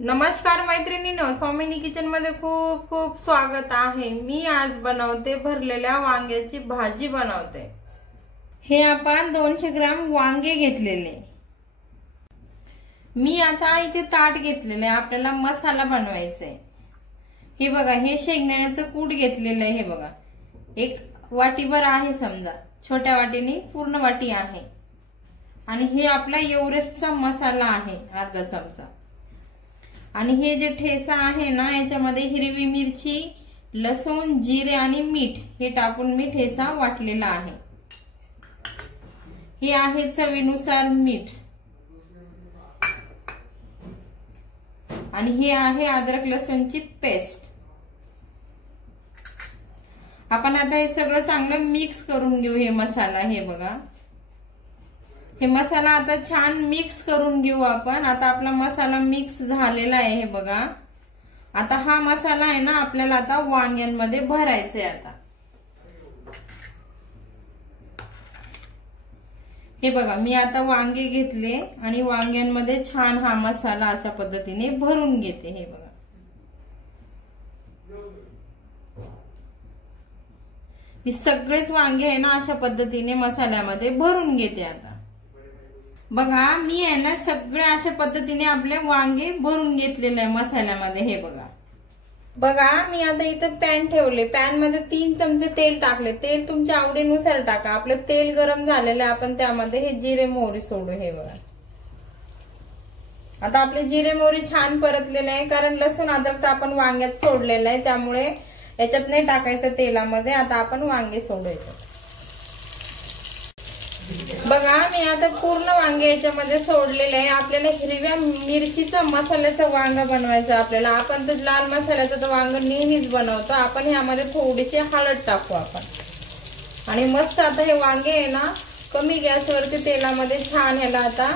नमस्कार मैत्रिणींनो, स्वामिनी किचन मध्ये खूप खूप स्वागत आहे। मी आज बनवते भरलेल्या वांग्याची भाजी बनवते। हे आपण 200 ग्राम वांगे घेतलेले। मी आता इथे ताट घेतलेले, आपल्याला मसाला बनवायचा आहे। हे बघा, हे शेंगदाण्याचं कूट घेतलेलं आहे। हे बघा, एक वाटीभर आहे, समजा छोट्या वाटीने पूर्ण वाटी आहे। आणि हे आपला एव्हरेस्टचा मसाला आहे, अर्धा चमचा। आणि हे जे ठेचा आहे ना, याच्यामध्ये हिरवी मिरची, लसूण, जिरे आणि मीठ हे टाकून मी ठेचा वाटलेला आहे। हे आहे चवीनुसार मीठ। आणि हे आहे अद्रक लसूणची पेस्ट। आपण आता हे सगळं चांगलं मिक्स करून घेऊ। हे मसाला, हे बघा, हे मसाला आता छान मिक्स करून घेऊ आपण। आता आपला मसाला मिक्स झालेला आहे, हे बघा। आता हा मसाला आहे ना, आपल्याला आता वांग्यांमध्ये भरायचा आहे। आता हे बघा, मी आता वांगे घेतले आणि वांग्यांमध्ये छान हा मसाला अशा पद्धतीने भरून घेते। हे बघा, मी सगळेच वांगे आहे ना अशा पद्धतीने मसाल्यामध्ये भरून घेते। आता बघा, मी आहे ना सगळे अशा पद्धतीने आपले वांगे भरून घेतलेले आहे मसाल्यामध्ये। हे बघा बघा, मी आता इथं पॅन ठेवले। पॅन मध्ये 3 चमचे तेल टाकले। तेल तुमच्या आवडीनुसार टाका। आपलं तेल गरम झालेलं आहे, आपण त्यामध्ये हे जिरे मोहरी सोडू। हे बघा, आता आपले जिरे मोहरी छान परतलेले आहे, कारण लसूण अद्रक आपण वांग्यात सोडलेलं आहे, त्यामुळे याच्यात नाही टाकायचं तेलामध्ये। आता आपण वांगे सोडायचं। बघा, मी आता पूर्ण वांगे याच्यामध्ये सोडलेले आहे। आपल्याला हिरव्या मिरचीचा मसाल्याचा वांगा बनवायचा आपल्याला। आपण तर लाल मसाल्याचं तर वांग नेहमीच बनवतो। आपण यामध्ये थोडीशी हळद टाकू आपण, आणि मस्त आता हे वांगे आहे ना कमी गॅसवरती तेलामध्ये छान ह्याला आता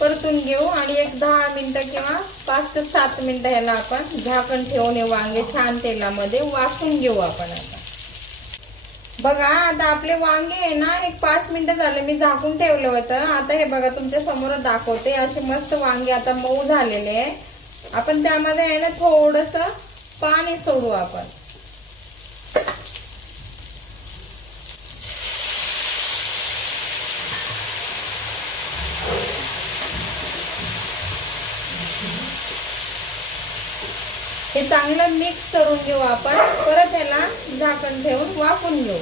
परतून घेऊ। आणि एक 10 मिनिटं किंवा 5 ते 7 मिनिटं ह्याला आपण झाकण ठेवून हे वांगे छान तेलामध्ये वाफून घेऊ आपण। आता बघा, आता आपले वांगे आहे ना एक 5 मिनिटं झाले, मी झाकून ठेवलं होतं। आता हे बघा, तुमच्या समोर दाखवते। असे मस्त वांगे आता मऊ झालेले आहे। आपण त्यामध्ये आहे ना थोडंसं पाणी सोडू आपण। हे चांगलं मिक्स करून घेऊ आपण। परत याला झाकण ठेवून वाफून घेऊ।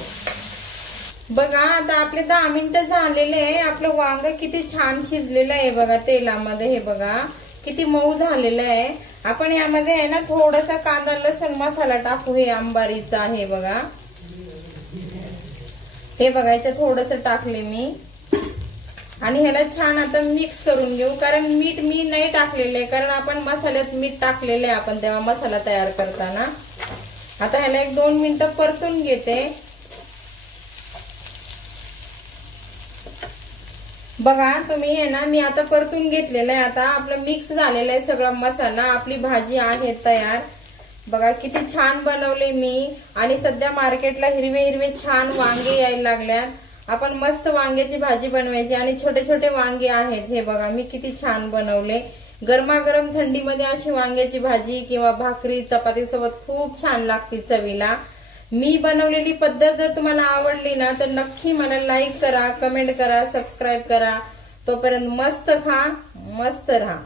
बघा, आता आपले 10 मिनिटं झालेले आहे। आपलं वांग किती छान शिजलेलं आहे बघा तेलामध्ये। हे बघा, किती मऊ झालेलं आहे। आपण यामध्ये आहे ना थोडासा कांदा लसूण मसाला टाकू, हे अंबारीचा। हे बघा, हे बघा, याच्यात थोडंसं टाकले मी। आणि ह्याला छान आता मिक्स करून घेऊ, कारण मीठ मी नाही टाकलेलं आहे, कारण आपण मसाल्यात मीठ टाकलेलं आहे आपण तेव्हा मसाला तयार करताना। आता ह्याला 1-2 मिनिटं परतून घेते। बघा तुम्ही आहे ना, मी आता परतून घेतलेलं आहे। आता आपलं मिक्स झालेलं आहे सगळा मसाला। आपली भाजी आहे तयार। बघा किती छान बनवले मी। आणि सध्या मार्केटला हिरवे हिरवे छान वांगे यायला लागल्यात। आपण मस्त वांग्याची भाजी बनवायची। आणि छोटे छोटे वांगे आहेत, हे बघा मी किती छान बनवले। गरमागरम थंडीमध्ये अशी वांग्याची भाजी किंवा भाकरी चपाती सोबत खूप छान लागते चवीला। मी बनवलेली पद्धत जर तुम्हाला आवडली ना, तर नक्की मला लाईक करा, कमेंट करा, सबस्क्राईब करा। तोपर्यंत मस्त खा, मस्त राहा।